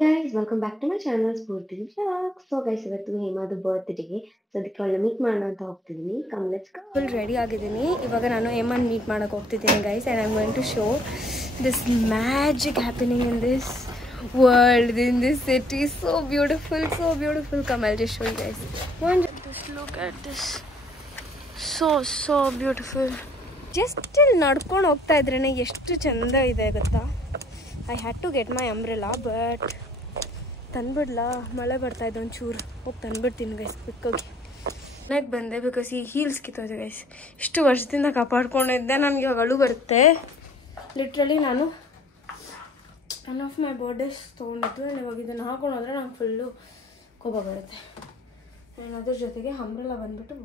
Guys, welcome back to my channel Spurti Vlogs. So guys, ಇವತ್ತು ಹೇಮಾದು birthday. So ಅದಕ್ಕೆ ಅವಳನ್ನ meet ಮಾಡೋಣ ಅಂತ ಹೋಗ್ತಿದ್ದೀನಿ. Come let's go. Full ready ಆಗಿದ್ದೀನಿ. ಇವಾಗ ನಾನು ಹೇಮನ್ ಮೀಟ್ ಮಾಡೋಕೆ ಹೋಗ್ತಿದ್ದೀನಿ guys, and I am going to show this magic happening in this world, in this city. So beautiful. Come, I'll just show you guys. Just look at this. So beautiful. Just ಇಲ್ಲಿ ನಡ್ಕೊಂಡು ಹೋಗ್ತಾ ಇದ್ರೇ ಎಷ್ಟು ಚಂದ ಇದೆ ಗೊತ್ತಾ. I had to get my umbrella, but ತಂದ್ಬಿಡ್ಲಾ, ಮಳೆ ಬರ್ತಾಯಿದ್ದು ಒಂಚೂರು. ಹೋಗಿ ತಂದ್ಬಿಡ್ತೀನಿ ಗೈಸ್ ಕ್ವಿಕ್ಕಾಗಿ. ಮನೆಗೆ ಬಂದೆ ಬಿಕಾಸ್ ಈ ಹೀಲ್ಸ್ ಕಿತ್ತೋಯ್ತು ಗೈಸ್. ಇಷ್ಟು ವರ್ಷದಿಂದ ಕಾಪಾಡ್ಕೊಂಡಿದ್ದೆ, ನನಗೆ ಇವಾಗ ಅಳು ಬರುತ್ತೆ. ಲಿಟ್ರಲಿ ನಾನು ಒನ್ ಆಫ್ ಮೈ ಬರ್ಡೇಸ್ ತೊಗೊಂಡಿದ್ದು, ನಾನು ಇವಾಗ ಇದನ್ನು ಹಾಕೊಂಡೋದ್ರೆ ನಂಗೆ ಫುಲ್ಲು ಕೋಪ ಬರುತ್ತೆ. ನಾನು ಅದ್ರ ಜೊತೆಗೆ ಅಂಬ್ರೆಲಾ ಬಂದುಬಿಟ್ಟು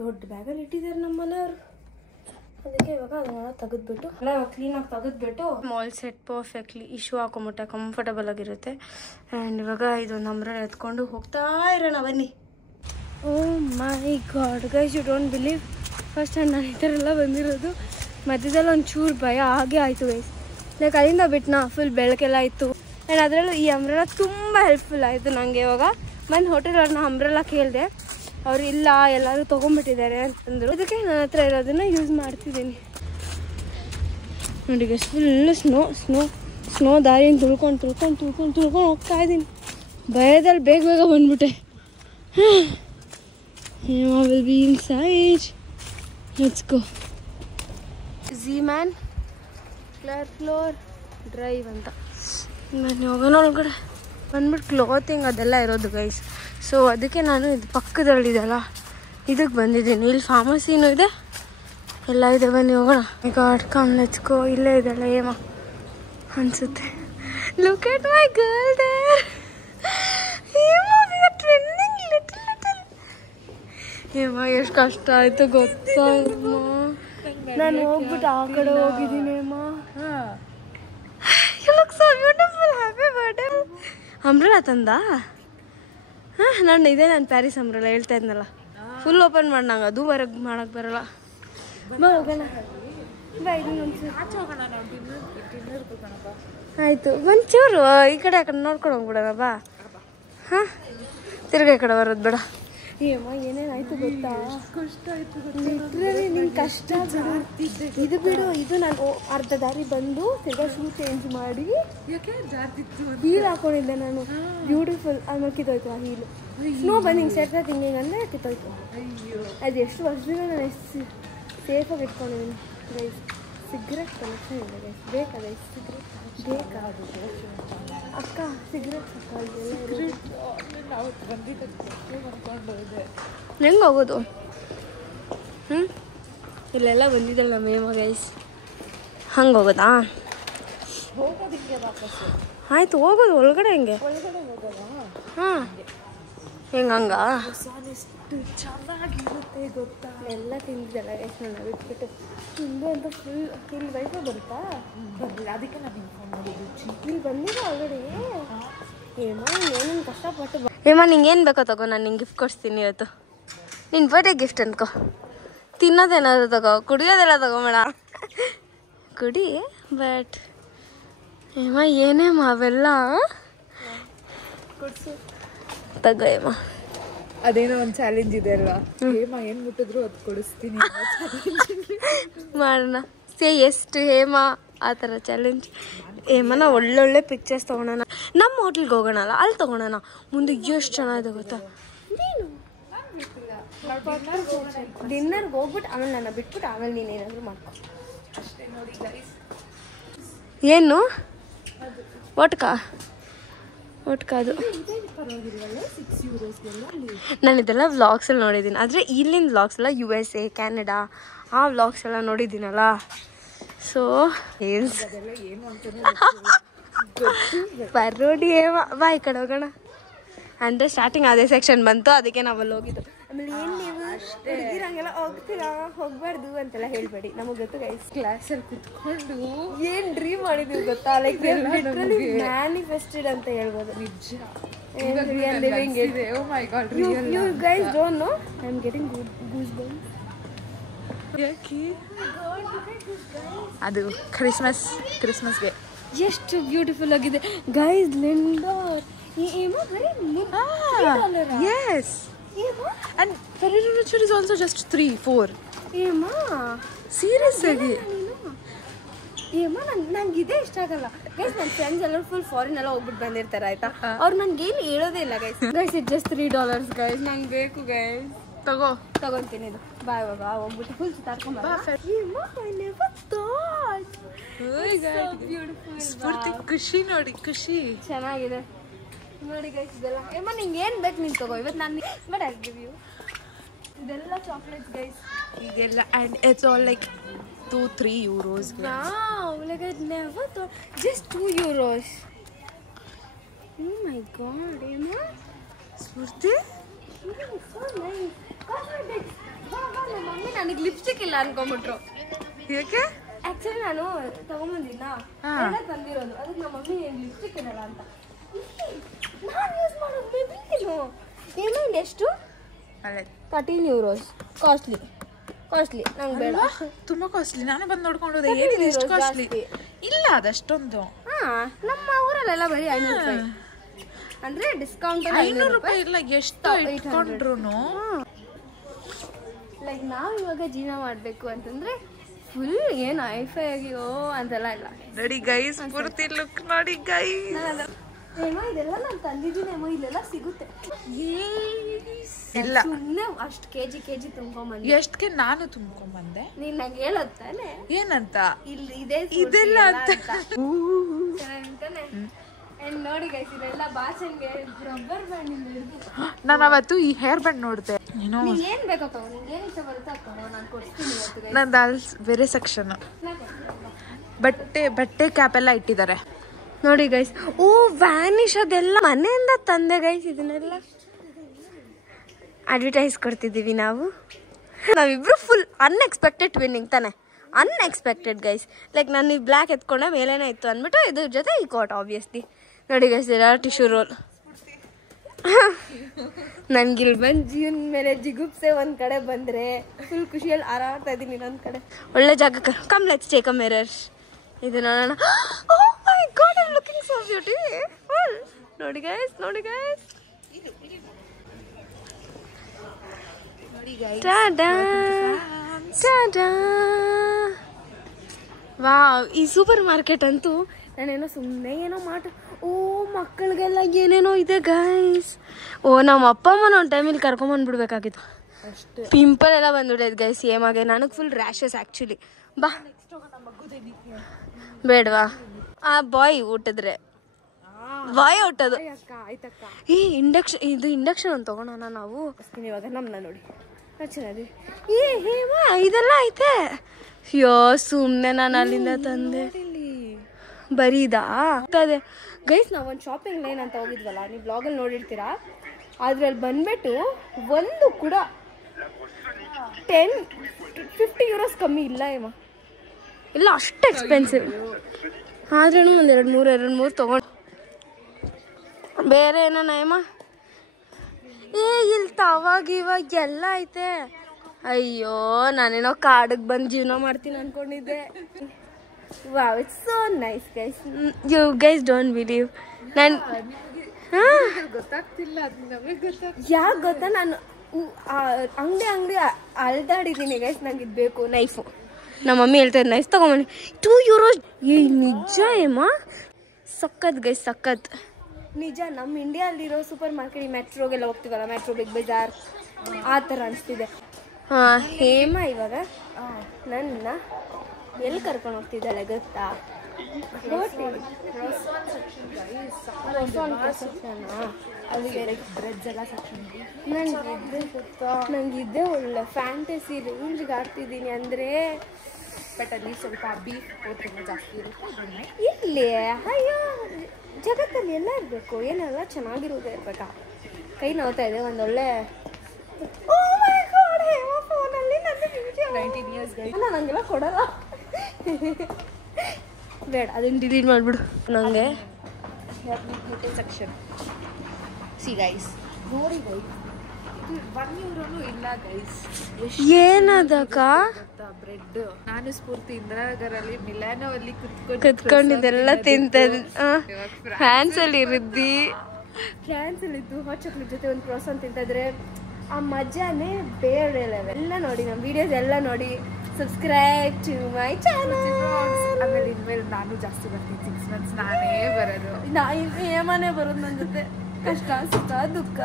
ದೊಡ್ಡ ಬ್ಯಾಗಲ್ಲಿ ಇಟ್ಟಿದ್ದಾರೆ ನಮ್ಮ ಮನೆಯವರು. ಅದಕ್ಕೆ ಇವಾಗ ಅದನ್ನೆಲ್ಲ ತೆಗೆದ್ಬಿಟ್ಟು ಎಲ್ಲ ಕ್ಲೀನಾಗಿ ತೆಗೆದ್ಬಿಟ್ಟು ಮಾಲ್ ಸೆಟ್ ಪರ್ಫೆಕ್ಟ್ಲಿ ಇಶ್ಯೂ ಹಾಕೊಂಬಿಟ್ಟೆ, ಕಂಫರ್ಟಬಲ್ ಆಗಿರುತ್ತೆ. ಆ್ಯಂಡ್ ಇವಾಗ ಇದೊಂದು ಅಂಬ್ರೆಲಾ ಎತ್ಕೊಂಡು ಹೋಗ್ತಾ ಇರೋಣ ಬನ್ನಿ. Oh my god guys, you don't believe, first time ನಾನು ಈ ಥರ ಎಲ್ಲ ಬಂದಿರೋದು. ಮಧ್ಯದಲ್ಲಿ ಒಂಚೂರು ಭಯ ಹಾಗೆ ಆಯಿತು ಗೈಸ್. ಲೈಕ್ ಅಲ್ಲಿಂದ ಬಿಟ್ಟನಾ ಫುಲ್ ಬೆಳಕೆಲ್ಲ ಇತ್ತು. ಆ್ಯಂಡ್ ಅದರಲ್ಲೂ ಈ ಅಂಬ್ರೆಲಾ ತುಂಬ ಹೆಲ್ಪ್ಫುಲ್ ಆಯಿತು ನನಗೆ. ಇವಾಗ ಬಂದು ಹೋಟೆಲವ್ರನ್ನ ಅಂಬ್ರೆಲಾ ಕೇಳಿದೆ, ಅವ್ರು ಇಲ್ಲ ಎಲ್ಲರೂ ತೊಗೊಂಡ್ಬಿಟ್ಟಿದ್ದಾರೆ ಅಂತಂದರು. ಅದಕ್ಕೆ ನನ್ನ ಹತ್ರ ಇರೋದನ್ನು ಯೂಸ್ ಮಾಡ್ತಿದ್ದೀನಿ. ನೋಡಿ ಗೈಸ್, ಫುಲ್ಲು ಸ್ನೋ ದಾರಿನ ತುಳ್ಕೊಂಡು ಹೋಗ್ತಾ ಇದ್ದೀನಿ. ಭಯದಲ್ಲಿ ಬೇಗ ಬಂದ್ಬಿಟ್ಟೆ. Will be inside. Let's go. ಝೀಮ್ಯಾನ್ ಫ್ಲೋರ್ ಡ್ರೈವ್ ಅಂತ ಬನ್ನಿ ಹೋಗೋಣ ಒಳಗಡೆ. ಬಂದ್ಬಿಟ್ಟು ಕ್ಲೋತಿಂಗ್ ಅದೆಲ್ಲ ಇರೋದು ಗೈಸ್. ಸೊ ಅದಕ್ಕೆ ನಾನು ಇದು ಪಕ್ಕದಲ್ಲಿದೆಲ್ಲ ಇದಕ್ಕೆ ಬಂದಿದ್ದೀನಿ. ಇಲ್ಲಿ ಫಾರ್ಮಸಿನೂ ಇದೆ, ಎಲ್ಲ ಇದೆ. ಬನ್ನಿ ಹೋಗೋಣ. God come let's go. ಇಲ್ಲೇ ಇದೆಲ್ಲ ಹೇಮ ಅನಿಸುತ್ತೆ. Look at my girl there. Hema ಎಷ್ಟು ಕಷ್ಟ ಆಯಿತು ಗೊತ್ತಾ ಹೇಮ. ನಾನು ಹೋಗ್ಬಿಟ್ಟು ಆ ಕಡೆ ಹೋಗಿದ್ದೀನಿ Hema. You look so beautiful. Happy birthday. Umbrella ತಂದಾ? ಹಾಂ, ನಾನು ಪ್ಯಾರಿಸ್ ಅಂಬ್ರೆಲಾ ಹೇಳ್ತಾ ಇದ್ನಲ್ಲ, ಫುಲ್ ಓಪನ್ ಮಾಡಿ ನಂಗೆ ಅದು ಹೊರಗೆ ಮಾಡೋಕ್ಕೆ ಬರೋಲ್ಲ. ಹೋಗೋಣ ಆಯಿತು. ಒಂಚೂರು ಈ ಕಡೆ ಆ ಕಡೆ ನೋಡ್ಕೊಂಡು ಹೋಗ್ಬಿಡೋಣ ಬಾ. ಹಾಂ, ತಿರ್ಗಿ ಈ ಕಡೆ ಬರೋದು ಬೇಡ. ಏಮ್ಮ ಏನೇನಾಯ್ತು ಗೊತ್ತಾ, ಕಷ್ಟ ಆಯ್ತು. ಲಿಟ್ರಲಿ ನಿಂಗೆ ಕಷ್ಟ ಇದು ಬಿಡು. ಇದು ನಾನು ಅರ್ಧ ದಾರಿ ಬಂದು ತಿರ್ಗಾ ಶೂ ಚೇಂಜ್ ಮಾಡಿ ಹೀಲ್ ಹಾಕೊಂಡಿದ್ದೆ ನಾನು. ಬ್ಯೂಟಿಫುಲ್. ಆಮೇಲೆ ಕಿತ್ತೋಯ್ತು ಆ ಹೀಲು. ಸ್ನೋ ಬಂದು ಹಿಂಗೆ ಸೆಟ್ ಹಿಂಗೆ ಅಂದರೆ ಕಿತ್ತೋಯ್ತು. ಅದು ಎಷ್ಟು ವರ್ಷದಿಂದ ನಾನು ಎಷ್ಟು ಸೇಫಾಗಿ ಇಟ್ಕೊಂಡಿದ್ದೀನಿ ಗೈಸ್. ಸಿಗ್ರೆಟ್ ಕಲೆಕ್ಷನ್ ಇದೆ ಗೈಸ್. ಬೇಕಾ ಗೈಸ್ ಸಿಗ್ರೆಟ್? ಬೇಕಾ ಅಕ್ಕ ಸಿಗ್ರೆಟ್? ಹೆಂಗೆ ಹೋಗೋದು? ಇಲ್ಲೆಲ್ಲ ಬಂದಿದ್ದಲ್ಲ ನಮ್ಮ ಹೇಮ ಗೈಸ್. ಹಂಗೆ ಹೋಗೋದಾ? ಆಯಿತು ಹೋಗೋದು. ಒಳಗಡೆ ಹೆಂಗೆ? ಹಾಂ, ಹೆಂಗೆ ಹಂಗ? ಚೆನ್ನಾಗಿರುತ್ತೆ ಗೊತ್ತಾ. ಎಲ್ಲ ತಿಂದಿದ್ದಲ್ಲ ಗೈಸ್. ನಾನು ಬಿಟ್ಬಿಟ್ಟು ತಿಂದು ಅಂತ ಫುಲ್. ಇಲ್ಲಿ ವೈಫೈ ಬರುತ್ತಾ? ಬರಲಿಲ್ಲ, ಅದಕ್ಕೆ ನಾನು ಇನ್ಫಾರ್ಮ್ ಮಾಡಿದ್ದು. ಇಲ್ಲಿ ಬಂದಿಲ್ಲ ಆಲ್ರೆಡಿ. ಹೇಮ ಏನೇನು ಕಷ್ಟಪಟ್ಟು. ಹೇಮ ನಿಂಗೆ ಏನು ಬೇಕೋ ತಗೋ, ನಾನು ನಿಂಗೆ ಗಿಫ್ಟ್ ಕೊಡಿಸ್ತೀನಿ ಇವತ್ತು. ನಿನ್ನ ಬರ್ಡೇ ಗಿಫ್ಟ್ ಅನ್ಕೋ. ತಿನ್ನೋದೇನಾದ್ರು ತಗೋ, ಕುಡಿಯೋದೆಲ್ಲ ತಗೋಬೇಡ. ಕುಡಿ, ಬಟ್ ಹೇಮ ಏನೇಮ ಅವೆಲ್ಲ ಕೊಡಿಸು ತಗೋ ಹೇಮ. ಅದೇನೋ ಒಂದು ಚಾಲೆಂಜ್ ಇದೆ ಅಲ್ವಾ, ಹೇಮ ಏನು ಮುಟ್ಟಿದ್ರು ಅದು ಕೊಡಿಸ್ತೀನಿ ಮಾಡೋಣ. ಸೇ ಎಷ್ಟು ಹೇಮ ಆ ಥರ ಚಾಲೆಂಜ್. ಹೇಮನ ಒಳ್ಳೊಳ್ಳೆ ಪಿಕ್ಚರ್ಸ್ ತೊಗೊಳೋಣ. ನಮ್ಮ ಹೋಟ್ಲಿಗೆ ಹೋಗೋಣಲ್ಲ, ಅಲ್ಲಿ ತೊಗೊಳೋಣ. ಮುಂದೆ ಎಷ್ಟು ಚೆನ್ನಾಗಿದೆ ಗೊತ್ತಾ. ಡಿನ್ನರ್ಗೆ ಹೋಗ್ಬಿಟ್ಟು ಆಮೇಲೆ ನನ್ನ ಬಿಟ್ಬಿಟ್ಟು ಆಮೇಲೆ ನೀನು ಏನಾದರೂ ಮಾಡ್ಕೊ ಅಷ್ಟೇ. ನೋಡಿ ಗೈಸ್, ಏನು ಒಟ್ಕ ಅದು ನಾನು ಇದೆಲ್ಲ ವ್ಲಾಗ್ಸಲ್ಲಿ ನೋಡಿದ್ದೀನಿ. ಆದರೆ ಇಲ್ಲಿನ ವ್ಲಾಗ್ಸ್ ಎಲ್ಲ USA, ಕ್ಯಾನಡಾ ಆ ವ್ಲಾಗ್ಸ್ ಎಲ್ಲ ನೋಡಿದ್ದೀನಲ್ಲ. ಸೊ ಪರೋಡಿ ಬಾ ಈ ಕಡೆ ಹೋಗೋಣ ಅಂದರೆ ಸ್ಟಾರ್ಟಿಂಗ್ ಅದೇ ಸೆಕ್ಷನ್ ಬಂತು, ಅದಕ್ಕೆ ನಾವಲ್ಲಿ ಹೋಗಿದ್ದು. ಆಮೇಲೆ ಏನು ನೀವು ಹುಡುಗಿರಂಗೆಲ್ಲ ಹೋಗ್ತೀರಾ, ಹೋಗ್ಬಾರ್ದು ಅಂತೆಲ್ಲ ಹೇಳ್ಬೇಡಿ. ನಮಗೆ ಗೊತ್ತು ಗೈಸ್, ಕ್ಲಾಸಲ್ಲಿ ಕುತ್ಕೊಂಡು ಏನು ಡ್ರೀಮ್ ಮಾಡಿದೀವಿ ಗೊತ್ತಾ. ಲೈಕ್ ಮ್ಯಾನಿಫೆಸ್ಟೆಡ್ ಅಂತ ಹೇಳ್ಬೋದು. ನಿಜ. You guys don't know, I'm getting goosebumps. ಅದು ಕ್ರಿಸ್ಮಸ್ಗೆ ಎಷ್ಟು ಬ್ಯೂಟಿಫುಲ್ ಆಗಿದೆ ಗೈಸ್. ಲಿಂಡೋರ್ ಈ ಏಮೋ ಬರೀ $3. Yes. And Ferrero Rocher is also just 3-4. ಏಮಾ Serious ಆಗಿ. ಏಮಾ ನಂಗೆ ಇದೇ ಇಷ್ಟ ಆಗಲ್ಲ ಗೈಸ್. ನನ್ನ ಫ್ರೆಂಡ್ಸ್ ಎಲ್ಲ ಫುಲ್ ಫಾರಿನ್ ಎಲ್ಲ ಹೋಗ್ಬಿಟ್ಟು ಬಂದಿರ್ತಾರೆ ಆಯ್ತಾ, ಅವ್ರು ನಂಗೆ ಏನು ಹೇಳೋದೇ ಇಲ್ಲ ಗೈಸ್. ಗೈಸ್ ಇದು ಜಸ್ಟ್ $3 ಗೈಸ್. ನಂಗೆ ಬೇಕು ಗೈಸ್. ತಗೊಂತೀನಿ ಇದು. ಬಾಯ್ ಬಾಬಾ ಹೋಗ್ಬಿಟ್ಟು ಫುಲ್ ಸ್ಫೂರ್ತಿ ಖುಷಿ ನೋಡಿ, ಖುಷಿ ಚೆನ್ನಾಗಿದೆ ನೋಡಿ ಗೈಸ್. ಇದೆಲ್ಲ ಏಮ ನಿಂಗೆ ಏನು ಬೇಕು ನೀನು ತಗೋ. ಇವತ್ತು ನಾನು ಬಟ್ ಐ ಗಿವ್ ಯು ಇದೆಲ್ಲ ಚಾಕ್ಲೇಟ್ಸ್ ಗೈಸ್ ಇದೆಲ್ಲ. And it's all like €2-3. Wow, like I never thought. Just €2. Oh my god, Emma. Spoorthi So nice. Cosmetics. ನಮ್ಮ ಮಮ್ಮಿ ನನಗೆ ಲಿಪ್ಸ್ಟಿಕ್ ಇಲ್ಲ ಅನ್ಕೊಂಬಿಟ್ರು. ಯಾಕೆ? ಆಕ್ಚುಲಿ ನಾನು ತಗೊಂಬಂದಿಲ್ಲ ಎಲ್ಲ ತಂದಿರೋದು, ಅದಕ್ಕೆ ನಮ್ಮ ಮಮ್ಮಿ ಲಿಪ್ಸ್ಟಿಕ್ ಇರಲ್ಲ ಅಂತ ನಾನು ಯೂಸ್ ಮಾಡೋದು ಬೇಬಿನು. ಏನು ಎಷ್ಟು? €13. ಕಾಸ್ಟ್ಲಿ ನಂಗೆ ಬೇಡ. ತುಂಬಾ ಕಾಸ್ಟ್ಲಿ. ನಾನು ಬಂದು ನೋಡ್ಕೊಂಡು ಹೋದೆ, ಏನಿದೆ ಇಷ್ಟು ಕಾಸ್ಟ್ಲಿ? ಇಲ್ಲ ಅದಷ್ಟೊಂದು. ನಮ್ಮ ಊರಲ್ಲೆಲ್ಲ ಬರೀ $500 ಅಂದ್ರೆ ಡಿಸ್ಕೌಂಟ್. ₹500 ಇಲ್ಲ, ಎಷ್ಟು ಇಟ್ಕೊಂಡ್ರು. ಲೈಕ್ ನಾವು ಇವಾಗ ಜೀವನ ಮಾಡಬೇಕು ಅಂತಂದ್ರೆ ಫುಲ್ ಏನು ಐಫೈ ಆಗಿಯೋ ಅಂತೆಲ್ಲ ಇಲ್ಲ ನೋಡಿ ಗೈಸ್. ಪೂರ್ತಿ ಲುಕ್ ನೋಡಿ ಗೈಸ್. ಏಮೋ ಇದೆಲ್ಲ ನಾನು ತಂದಿದ್ದೀನೇಮೋ, ಇಲ್ಲೆಲ್ಲ ಸಿಗುತ್ತೆ. ಇಲ್ಲ ಸುಮ್ಮನೆ ಅಷ್ಟು ಕೆಜಿ ತುಂಬ್ಕೊಂಬಂದೆ. ಎಷ್ಟಕ್ಕೆ ನಾನು ತುಂಬ್ಕೊಂಬಂದೆ. ನೀನ್ ನಂಗೆ ಹೇಳೋದ್ ತಾನೆ ಏನಂತ? ಇಲ್ಲಿ ಇದೆ ಇದೆಲ್ಲ ಅಂತ. ನೋಡಿ ಗೈಸ್ ಇದೆಲ್ಲ ಬಾಚನ್ಗೆ ರಬ್ಬರ್ ಬ್ಯಾಂಡ್ ಹಿಡಿದು. ನಾನು ಅವತ್ತು ಈ ಹೇರ್ ಬ್ಯಾಂಡ್ ನೋಡಿದೆ. ಏನೋ ಏನ್ ಬೇಕೋ ತಗೋ, ನಿಂಗೆ ಏನ್ ಇಷ್ಟ ಬರುತ್ತೆ ತಗೋ, ನಾನು ಕೊಡ್ತೀನಿ ಇವತ್ತು. ನಂದು ಅಲ್ಲಿ ಬೇರೆ ಸೆಕ್ಷನ್ ಬಟ್ಟೆ ಕ್ಯಾಪ್ ಎಲ್ಲ ಇಟ್ಟಿದ್ದಾರೆ ನೋಡಿ ಗೈಸ್. ಓ ವ್ಯಾನಿಶ್ ಅದೆಲ್ಲ ಮನೆಯಿಂದ ತಂದೆ ಗೈಸ್. ಇದನ್ನೆಲ್ಲ ಅಡ್ವರ್ಟೈಸ್ ಕೊಡ್ತಿದ್ದೀವಿ ನಾವಿಬ್ರು ಫುಲ್ ಅನ್ಎಕ್ಸ್ಪೆಕ್ಟೆಡ್ ಟ್ವಿನ್ನಿಂಗ್ ತಾನೆ. Unexpected guys. ಲೈಕ್ ನಾನು ಈ ಬ್ಲ್ಯಾಕ್ ಎತ್ಕೊಂಡೆ ಮೇಲೇನೆ ಇತ್ತು ಅಂದ್ಬಿಟ್ಟು ಇದ್ರ ಜೊತೆ ಈ ಕೋಟ್ ಆಬ್ವಿಯಸ್ಲಿ. ನೋಡಿ ಗೈಸ್ ಎಲ್ಲ ಟಿಶ್ಯೂ ರೋಲ್. ನನ್ಗಿಲ್ ಬಂದು ಜೀವನ ಮೇಲೆ ಜಿಗುಪ್ಸೆ ಒಂದ್ ಕಡೆ ಬಂದ್ರೆ ಫುಲ್ ಖುಷಿಯಲ್ಲಿ ಹಾರಾಡ್ತಾ ಇದ್ದೀನಿ ಇನ್ನೊಂದ್ ಕಡೆ. ಒಳ್ಳೆ ಜಾಗಕ್ಕೆ come let's take a mirror. ಇದು ನೋಡೋಣ. Oh my god I am looking so beautiful. ನೋಡಿ ಗೈಸ್ ವಾವ್. ಈ ಸೂಪರ್ ಮಾರ್ಕೆಟ್ ಅಂತೂ ನಾನೇನೋ ಸುಮ್ಮನೆ ಏನೋ ಓ ಮಕ್ಕಳಿಗೆಲ್ಲ ಏನೇನೋ ಇದೆ ಗೈಸ್. ಓ ನಮ್ಮ ಅಪ್ಪ ಅಮ್ಮನ ಒಂದು ಟೈಮಲ್ಲಿ ಕರ್ಕೊಂಬಂದ್ಬಿಡ್ಬೇಕಾಗಿತ್ತು. ಪಿಂಪಲ್ ಎಲ್ಲ ಬಂದ್ಬಿಟ್ಟೈತೆ ಗೈಸ್ ಏಮಾಗೆ. ನನಗೆ ಫುಲ್ ರ್ಯಾಷಸ್ ಆ್ಯಕ್ಚುಲಿ. ಬಾ ಬೇಡವಾ? ಆ ಬಾಯ್ ಊಟದ್ರೆ ಬಾಯ್ ಊಟದು. ಈ ಇಂಡಕ್ಷನ್ ಒಂದು ತಗೊಳೋಣ ನಾವು. ಇವಾಗ ನಮ್ಮನ್ನ ನೋಡಿ ಚೆನ್ನಾಗಿ. ಹೇಮಾ ಇದೆಲ್ಲ ಐತೆ. ಯೋ ಸುಮ್ಮನೆ ನಾನು ಅಲ್ಲಿಂದ ತಂದೆ. ಬರೀದಾ ಅದೇ ಗೈಸ್. ನಾವೊಂದು ಶಾಪಿಂಗ್ ಲೈನ್ ಅಂತ ಹೋಗಿದ್ವಲ್ಲ, ನೀವು ಬ್ಲಾಗಲ್ಲಿ ನೋಡಿರ್ತೀರಾ. ಅದ್ರಲ್ಲಿ ಬಂದ್ಬಿಟ್ಟು ಒಂದು ಕೂಡ €10-50 ಕಮ್ಮಿ ಇಲ್ಲ ಏಮ. ಇಲ್ಲ ಅಷ್ಟು ಎಕ್ಸ್ಪೆನ್ಸಿವ್. ಆದ್ರೂ ಒಂದು 2-3 ತೊಗೊಂಡು ಬೇರೆ ಏನ ಏಮ. ಇಲ್ಲಿ ಇವಾಗ ಎಲ್ಲ ಐತೆ. ಅಯ್ಯೋ ನಾನೇನೋ ಕಾಡಿಗೆ ಬಂದು ಜೀವನ ಮಾಡ್ತೀನಿ ಅನ್ಕೊಂಡಿದ್ದೆ. Wow it's so nice guys. You guys don't believe. ನಾನು ಗೊತ್ತಾಗ್ತಿಲ್ಲ, ಯಾಕೆ ಗೊತ್ತಾ, ನಾನು ಅಂಗಡಿ ಅಲ್ದಾಡಿದ್ದೀನಿ ಗೈಸ್. ನಂಗೆ ಇದು ಬೇಕು ನೈಫು. ನಮ್ಮ ಮಮ್ಮಿ ಹೇಳ್ತಾರೆ ನೈಫ್ ತೊಗೊಂಬನ್ನಿ. €2. ಏ ನಿಜ ಏಮ ಸಖತ್ ಗೈಸ್ ಸಖತ್ ನಿಜ. ನಮ್ಮ ಇಂಡಿಯಾದಲ್ಲಿರೋ ಸೂಪರ್ ಮಾರ್ಕೆಟ್, ಮೆಟ್ರೋಗೆಲ್ಲ ಹೋಗ್ತೀವಲ್ಲ, ಮೆಟ್ರೋ ಬಿಗ್ ಬಜಾರ್ ಆ ಥರ ಅನಿಸ್ತಿದೆ. ಹೇಮ ಇವಾಗ ನನ್ನ ಎಲ್ಲಿ ಕರ್ಕೊಂಡು ಹೋಗ್ತಿದ್ದಾಳೆ ಗೊತ್ತಾ? ನಂಗಿದ್ದೆ ಒಳ್ಳೆ ಫ್ಯಾಂಟಸಿ ರೇಂಜ್ಗೆ ಆಡ್ತಿದ್ದೀನಿ ಅಂದರೆ. ಬಟ್ ಅಲ್ಲಿ ಸ್ವಲ್ಪ ಬೀಫ್ ಜಾಸ್ತಿ ಇರುತ್ತೆ ಇಲ್ಲಿ. ಅಯ್ಯೋ ಜಗತ್ತಲ್ಲಿ ಎಲ್ಲ ಇರಬೇಕು, ಏನೆಲ್ಲ ಚೆನ್ನಾಗಿರೋದೇ ಇರ್ಬೇಕಾ. ಕೈ ನೋವ್ತಾ ಇದೆ ಒಂದೊಳ್ಳೆ. ಫೋನಲ್ಲಿ ನಾನು ಹಂಗೆಲ್ಲ ಕೊಡಲ್ಲ. ಬೇಡ ಅದನ್ನು ಡಿಲೀಟ್ ಮಾಡಿಬಿಡು. ನನಗೆ ಸೆಕ್ಷನ್ ಸಿ ಗೈಸ್ ನೋಡಿ ಗೈಸ್ €1 ಇಲ್ಲ ಗೈಸ್. ಏನದಕ್ಕ ಬ್ರೆಡ್. ನಾನು ಸ್ಫೂರ್ತಿ ಇಂದಿರಾನಗರಲ್ಲಿ ಮಿಲಾನೋ ಅಲ್ಲಿ ಕುತ್ಕೊಂಡಿದ್ದೆಲ್ಲ ತಿಂತದ ಫ್ರಾನ್ಸ್ ಅಲ್ಲಿ ಇರಿದ್ದಿ. ಫ್ರಾನ್ಸ್ ಅಲ್ಲಿ ಇದ್ದು ಹಾಟ್ ಚಾಕ್ಲೇಟ್ ಜೊತೆ ಒಂದು ಕ್ರಾಸನ್ ತಿಂತಿದ್ರೆ ಆ ಮಜಾನೇ ಬೇರೆ ಲೆವೆಲ್. ಎಲ್ಲ ನೋಡಿ ನಮ್ಮ ವಿಡಿಯೋಸ್ ಎಲ್ಲ ನೋಡಿ ಸಬ್ಸ್ಕ್ರೈಬ್ ಟು ಮೈ ಚಾನಲ್. ಆಮೇಲೆ ಇನ್ಮೇಲೆ ನಾನು ಜಾಸ್ತಿ ಬರ್ತೀನಿ. 6 months ನಾನೇ ಬರೋದು. ಏಮನೆ ಬರೋದು ನನ್ನ ಜೊತೆ. ಕಷ್ಟ ಸುಖ ದುಃಖ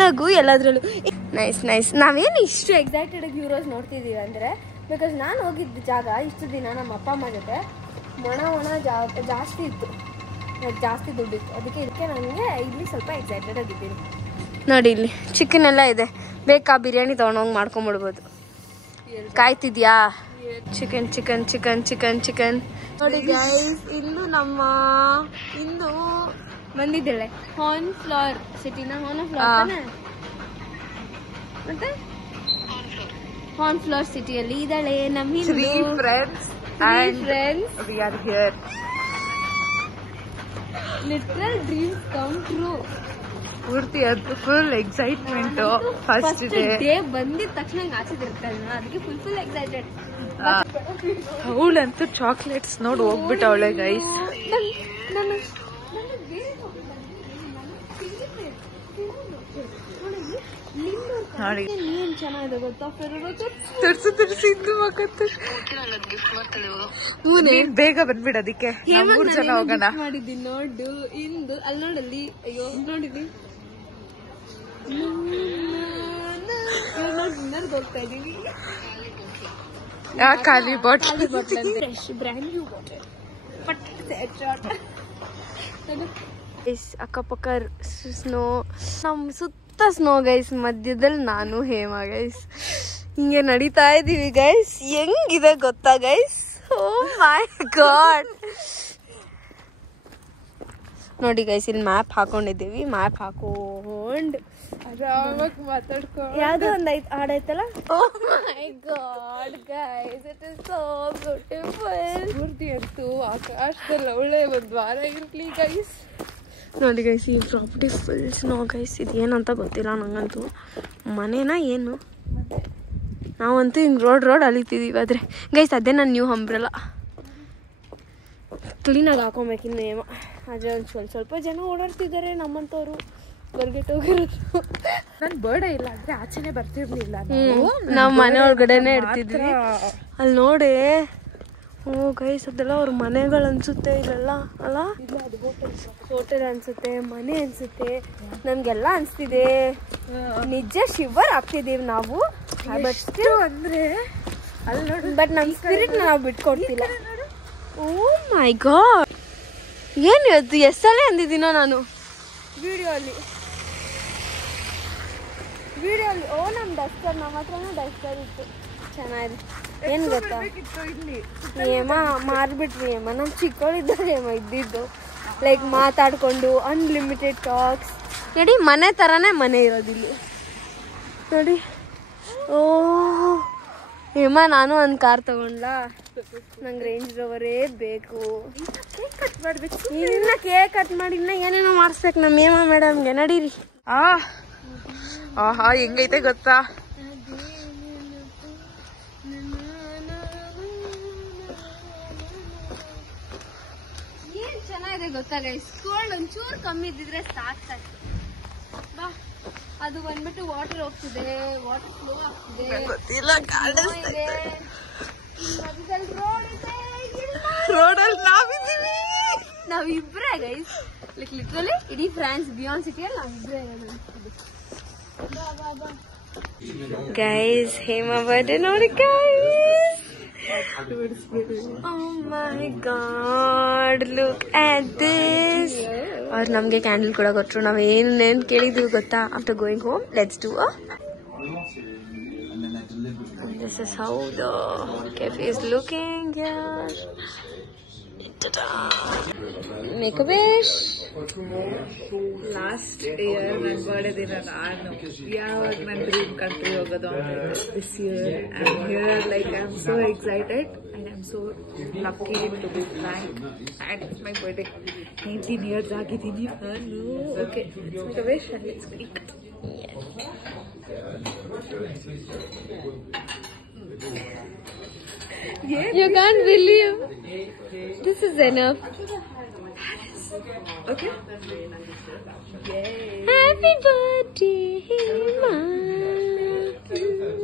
ನಗು ಎಲ್ಲದ್ರಲ್ಲೂ. Nice nice. ನಾವೇನು ಇಷ್ಟು ಎಕ್ಸೈಟೆಡ್ ಆಗಿ ಯೂರೋಸ್ ನೋಡ್ತಿದ್ದೀವಿ ಅಂದರೆ ಬಿಕಾಸ್ ನಾನು ಹೋಗಿದ್ದ ಜಾಗ ಇಷ್ಟು ದಿನ ನಮ್ಮ ಅಪ್ಪ ಅಮ್ಮ ಜೊತೆ ಒಣ ಜಾಸ್ತಿ ಇತ್ತು, ಜಾಸ್ತಿ ದುಡ್ಡಿತ್ತು. ಇದಕ್ಕೆ ನನಗೆ ಇಲ್ಲಿ ಸ್ವಲ್ಪ ಎಕ್ಸೈಟೆಡ್ ಆಗಿದ್ದೀನಿ. ನೋಡಿ ಇಲ್ಲಿ ಚಿಕನ್ ಎಲ್ಲ ಇದೆ, ಬೇಕಾ ಬಿರಿಯಾನಿ ತೊಗೊಂಡೋಗಿ ಮಾಡ್ಕೊಂಬಿಡ್ಬೋದು. ಕಾಯ್ತಿದ್ಯಾ? Chicken chicken chicken chicken chicken ನೋಡಿ ಗೈಸ್. ಇನ್ನು ನಮ್ಮ ಇಂದು ಬಂದಿದ್ದಾಳೆ ಹಾರ್ನ್ ಫ್ಲವರ್ ಸಿಟಿನ. ಹಾರ್ನ್ ಫ್ಲವರ್ ಮತ್ತೆ ಹಾರ್ನ್ ಫ್ಲವರ್ ಸಿಟಿಯಲ್ಲಿ ಇದ್ದಾಳೆ ನಮ್ಮ friends. We are here. Literal dreams come true. ಪೂರ್ತಿ ಅದು ಫುಲ್ ಎಕ್ಸೈಟ್ಮೆಂಟ್. ಫಸ್ಟ್ ಡೇ ಬಂದಿದ ತಕ್ಷಣ ಆಚೆದಿರ್ತಾಳೆ, ಅದಕ್ಕೆ ಫುಲ್ ಎಕ್ಸೈಟೆಡ್. ಅವಳಂತೂ ಚಾಕ್ಲೇಟ್ಸ್ ನೋಡಿ ಹೋಗ್ಬಿಟ್ಟವಳೆ ಗೈಸ್. ನೋಡಿ ಏನ್ ಚೆನ್ನಾಗಿದೆ ಗೊತ್ತಾ? ತುರ್ಸಿ ಬೇಗ ಬಂದ್ಬಿಡ. ಅದಕ್ಕೆ 3 ಜನ ಹೋಗೋಣ ಮಾಡಿದ್ದೀನಿ ನೋಡು. ಇಂದು ಅಲ್ಲಿ ನೋಡಲ್ಲಿ, ಅಯ್ಯೋ ನೋಡಿದ್ವಿ ಹೋಗ್ತಾ ಇದೀವಿ. ಖಾಲಿ bottle fresh brand new bottle. ಅಕ್ಕಪಕ್ಕ ಸ್ನೋ, ನಮ್ ಸುತ್ತ ಸ್ನೋ ಗೈಸ್. ಮಧ್ಯದಲ್ಲಿ ನಾನು ಹೇಮ ಗೈಸ್ ಹಿಂಗೆ ನಡೀತಾ ಇದೀವಿ ಗೈಸ್. ಹೆಂಗಿದೆ ಗೊತ್ತಾ ಗೈಸ್? Oh my god. ನೋಡಿ ಗೈಸ್ ಇಲ್ಲಿ ಮ್ಯಾಪ್ ಹಾಕೊಂಡಿದ್ದೀವಿ. ಮ್ಯಾಪ್ ಹಾಕೊಂಡು ಆರಾಮಾಗಿ ಮಾತಾಡ್ಕೊಂಡು ಯಾವ್ದೋ ಒಂದು ಹಾಡೈತಲ್ಲ. Oh my god guys, it is so beautiful. ಪೂರ್ತಿ ಅಂತೂ ಆಕಾಶದಲ್ಲಿ ಅವಳೆ ಒಂದು ವಾರ ಇರ್ಲಿ ಗೈಸ್. ನೋಡಿ ಗೈಸ್ ಈ ಪ್ರಾಪರ್ಟಿ ಫುಲ್ ಸ್ನೋ ಗೈಸ್. ಇದು ಏನಂತ ಗೊತ್ತಿಲ್ಲ ನಂಗಂತೂ. ಮನೇನ ಏನು? ನಾವಂತೂ ಹಿಂಗೆ ರೋಡ್ ಅಲಿತಿದ್ದೀವಿ. ಆದರೆ ಗೈಸ್ ಅದೇ ನನ್ನ ನ್ಯೂ ಅಂಬ್ರೆಲ್ಲ ಕ್ಲೀನಾಗಿ ಹಾಕೊಬೇಕು ಇನ್ನೇಮ. ಆದರೆ ಒಂದು ಸ್ವಲ್ಪ ಜನ ಓಡಾಡ್ತಿದ್ದಾರೆ ನಮ್ಮಂಥವ್ರು ಹೊರ್ಗೆಟ್ ಹೋಗಿರೋದು. ನನ್ನ ಬರ್ಡೇ ಇಲ್ಲ ಅಂದರೆ ಆಚೆನೆ ಬರ್ತಿರ್ಲಿಲ್ಲ. ನಾವು ಮನೆ ಒಳಗಡೆನೆ ಇರ್ತಿದ್ವಿ. ಅಲ್ಲಿ ನೋಡಿ, ಓ ಗೈಸ್ ಅದೆಲ್ಲ ಅವ್ರ ಮನೆಗಳು ಅನ್ಸುತ್ತೆ ಇಲ್ಲೆಲ್ಲ ಅಲ್ಲ. ಹೋಟೆಲ್ ಅನ್ಸುತ್ತೆ, ಮನೆ ಅನ್ಸುತ್ತೆ, ನನ್ಗೆಲ್ಲ ಅನ್ಸ್ತಿದೆ. ನಿಜ ಶಿವರ್ ಆಗ್ತಿದೀವಿ ನಾವು. ಬಟ್ ಅಂದ್ರೆ ಅಲ್ಲಿ ನೋಡಿ, ಬಟ್ ನಮ್ಮ ಸ್ಪಿರಿಟ್ ನಾವು ಬಿಟ್ಕೊಡ್ತಿಲ್ಲ. ಓ ಮೈ ಗಾಡ್, ಏನು ಇವತ್ತು ಎಷ್ಟಲ್ಲೇ ಅಂದಿದ್ದೀನೋ ನಾನು ವಿಡಿಯೋ ಅಲ್ಲಿ. ಓ ನಮ್ಮ ಡಸ್ಟರ್, ನಮ್ಮ ಹತ್ರನೂ ಡಸ್ಟರ್ ಇತ್ತು, ಚೆನ್ನಾಗಿದೆ. ಏನು ಗೊತ್ತಾ ಏಮ ಮಾರ್ಬಿಟ್ರಿ ಏಮ. ನಮ್ಮ ಚಿಕ್ಕವಳಿದ್ದಾಗ ಏಮ ಇದ್ದಿದ್ದು ಲೈಕ್ ಮಾತಾಡಿಕೊಂಡು ಅನ್ಲಿಮಿಟೆಡ್ ಟಾಕ್ಸ್. ನೋಡಿ ಮನೆ ಥರನೇ ಮನೆ ಇರೋದಿಲ್ಲಿ ನೋಡಿ. ಓ ಹೇಮ, ನಾನು ಒಂದು ಕಾರ್ ತಗೊಂಡ್ಲಾ. ನಂಗೆ ರೇಂಜ್ ರೋವರೇ ಬೇಕು. ಕೇಕ್ ಕಟ್ ಮಾಡ್ಬೇಕು. ಇನ್ನ ಕೇಕ್ ಕಟ್ ಮಾಡಿ ಇನ್ನ ಏನೇನೋ ಮಾಡಿಸ್ಬೇಕು ನಮ್ಮ ಹೇಮ ಮೇಡಮ್ಗೆ. ನಡೀರಿ. ಆಹಾ ಹೆಂಗೈತೆ ಗೊತ್ತಾ? ಏನ್ ಚೆನ್ನಾಗಿದೆ ಗೊತ್ತಾ ಗೈಸ್. ಕೋಲ್ಡ್ ಒಂಚೂರು ಕಮ್ಮಿ ಇದ್ದಿದ್ರೆ ಸಾಕಾಯ್ತು. ಬಾ, ಅದು ಬಂದ್ಬಿಟ್ಟು ವಾಟರ್ ಹೋಗ್ತಿದೆ, ವಾಟರ್ ಫ್ಲೋ ಆಗ್ತಿದೆ. ರೋಡಲ್ಲಿ ನಾವಿದ್ದೀವಿ. ನಾವಿಬ್ರೇ ಗೈಸ್. ಲೈಕ್ ಲಿಟ್ರಲಿ ಇಡೀ ಫ್ರಾನ್ಸ್ ಬಿಯಾನ್ ಸಿಟಿಯಲ್ಲಿ ನಾವಿಬ್ರೇ ಗೈಸ್. ಹೇಮ ಬರ್ಡೇ ನೋಡಿ guys. Oh my god, look at this. ಅವ್ರು ನಮಗೆ ಕ್ಯಾಂಡಲ್ ಕೂಡ ಕೊಟ್ಟರು. ನಾವು ಏನೇನು ಕೇಳಿದ್ದೀವಿ ಗೊತ್ತಾ? After going home let's do this is how the cafe is looking here. Make a wish. Last year ನನ್ನ ಬರ್ಡೇ ದಿನ ನಾನು ಯಾವಾಗ ನನ್ನ ಡ್ರೀಮ್ ಕಂಟ್ರಿ ಹೋಗೋದು ಅಂತ. This year I am here, like I am so excited and I am so lucky to be frank. And it's my birthday. 19 years ಆಗಿದ್ದೀನಿ ನಾನು. Okay, make a wish and let's click. You can't believe. This is enough. Okay. Happy birthday, Hema. Okay.